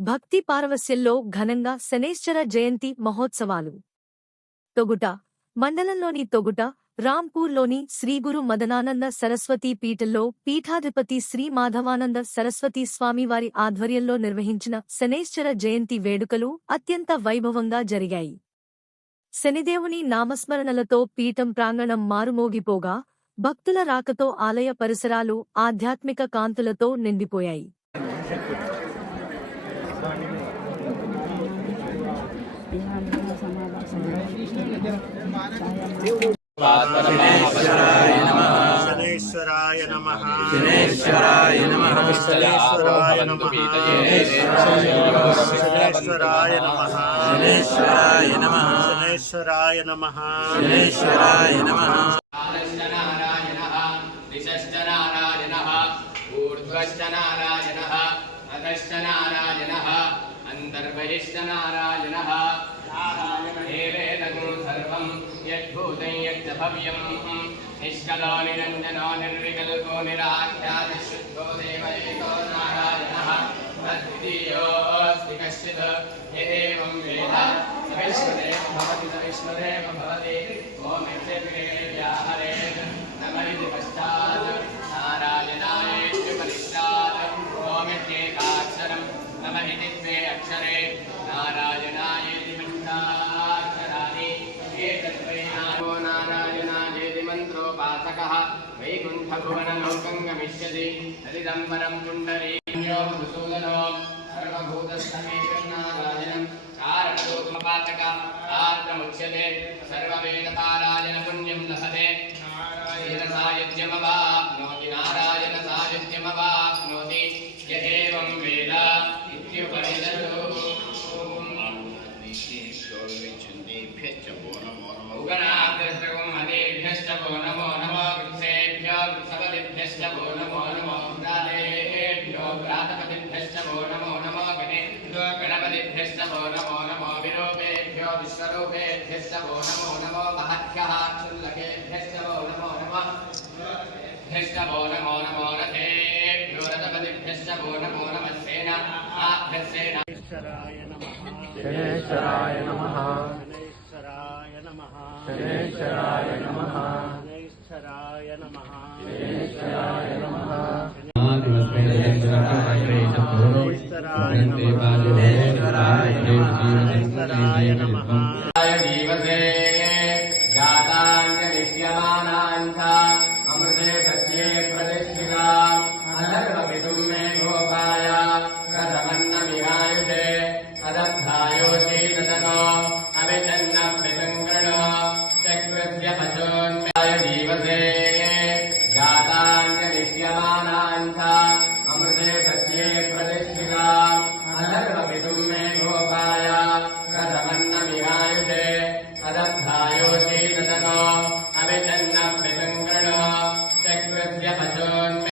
భక్తి పారవస్యంలో ఘనంగా శనైశ్చర జయంతి మహోత్సవాలు. తొగుట మండలంలోని తొగుట, రాంపూర్లోని శ్రీగురు మదనానంద సరస్వతీ పీఠంలో పీఠాధిపతి శ్రీ మాధవానంద సరస్వతీ స్వామివారి ఆధ్వర్యంలో నిర్వహించిన శనైశ్చర జయంతి వేడుకలు అత్యంత వైభవంగా జరిగాయి. శనిదేవుని నామస్మరణలతో పీఠం ప్రాంగణం మారుమోగిపోగా, భక్తుల రాకతో ఆలయ పరిసరాలు ఆధ్యాత్మిక కాంతులతో నిండిపోయాయి. శనేశ్వరాయ నమః. శనేశ్వరాయ నమః. శనేశ్వరాయ నమః. శనేశ్వరాయ నమః. శనేశ్వరాయ నమః. శనేశ్వరాయ నమః. శనేశ్వరాయ నమః. నారాయణః దిశశ్చ నారాయణః ఊర్ధ్వశ్చ నారాయణః అధశ్చ నారాయణః అంతర్బహిశ్చ నారాయణః నారాయణేవేదం సర్వం యద్భూతం యచ్చ భవ్యం నిష్కలో నిరంజనో నిర్వికల్పో నిరాఖ్యాతి శుద్ధో దేవ ఏకో నారాయణః తద్వితీయోऽస్తి కశ్చిద్ ఏవం వేద స విష్ణుదేవ భవతి స విష్ణుదేవ భవతి ఓం వ్యాహరేత్ నమ ఇతి పశ్చాత్ నారాయణాయేతి పరిష్టాత్ ఓం ఏకాక్షరం నమ ఇతి ద్వే అక్షరే నారాయణాయేతి పంచాక్షరాణి ఏతద్వై నామో నారాయణాయేతి మంత్రోపాసకః వైకుంఠభువనలోకం గమిష్యతి తదిదం పరం పుండరీకో మధుసూదనో సర్వభూతస్థమేకం నారాయణం కారణరూపపాతక ఆర్తముచ్యతే సర్వవేదపారాయణ పుణ్యం లభతే సాయుధ్యమవాప్నోతి నారాయణ సాయుధ్యమవాప్నోతి య ఏవం వేద ఇత్యుపనిషత్తు. ఉగణాభ్యశ్చ మదేభ్యశ్చ వో నమో నమో వృక్షేభ్యో వృక్షపతిభ్యశ్చ వో నమో నమో వ్రాతేభ్యో వ్రాతపతిభ్యశ్చ వో నమో నమో గణపతిభ్యశ్చ వో నమో నమో విరూపేభ్యో విశ్వరూపేభ్యశ్చ వో నమో నమో మహద్భ్యః క్షుల్లకేభ్యశ్చ వో నమో నమో భ్యశ్చ వో నమో నమో రథేభ్యో రథపతిభ్యశ్చ వో నమో నమః సేనాభ్యశ్చేన. శనేశ్వరాయ నమః. శనేశ్వరాయ నమః. శనేశ్వరాయ నమః. శనేశ్వరాయ నమః. శనేశ్వరాయ నమః. శనేశ్వరాయ నమః. శనేశ్వరాయ నమః. జీవసే